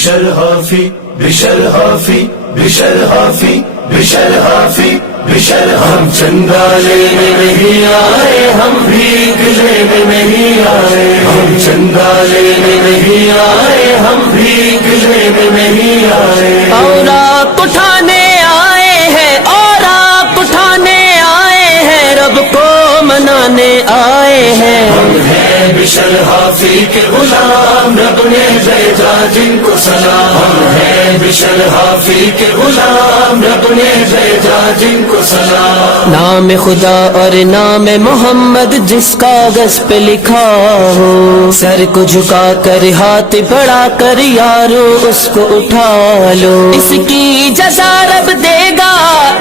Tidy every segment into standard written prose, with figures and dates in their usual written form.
بشر حافی بشر حافی بشر حافی بشر حافی بشر ہم چندہ لینے نہیں آئے ہم بھیک لینے نہیں آئے ہم چندہ لینے نہیں آئے ہم بھیک لینے نہیں آئے اور آپ اٹھانے آئے ہیں اور آپ اٹھانے آئے ہیں رب کو منانے آئے ہیں ہم ہیں بشر حافی کے غلام رب نے بھیجا جن کو سلام ہم ہیں بشر حافی کے غلام رب نے بھیجا جن کو سلام نام خدا اور نام محمد جس کاغذ پہ لکھا ہو سر کو جھکا کر ہاتھ بڑھا کر یارو اس کو اٹھا لو اس کی جزا رب دے گا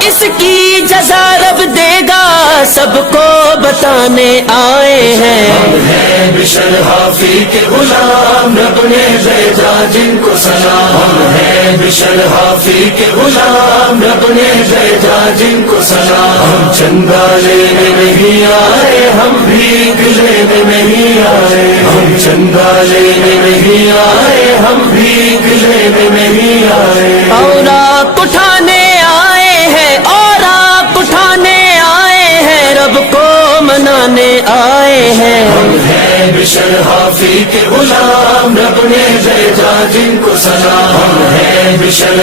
اس کی جزا رب دے گا سب کو بتانے آئے ہیں ہم ہیں بشر حافی کے غلام رب نے بھیجا جن کو سلام ہم ہیں بشر حافی کے غلام رب نے بھیجا جن کو سلام ہم چندہ لینے نہیں آئے ہم بھیک لینے نہیں آئے ہم چندہ لینے نہیں آئے ہم بھیک لینے نہیں آئے اور آپ اٹھانے آئے ہیں اور آپ اٹھانے آئے ہیں رب کو منانے آئے ہیں ہم ہیں بشر حافی کے غلام رب نے بھیجا جن کو سلام ہم ہیں بشر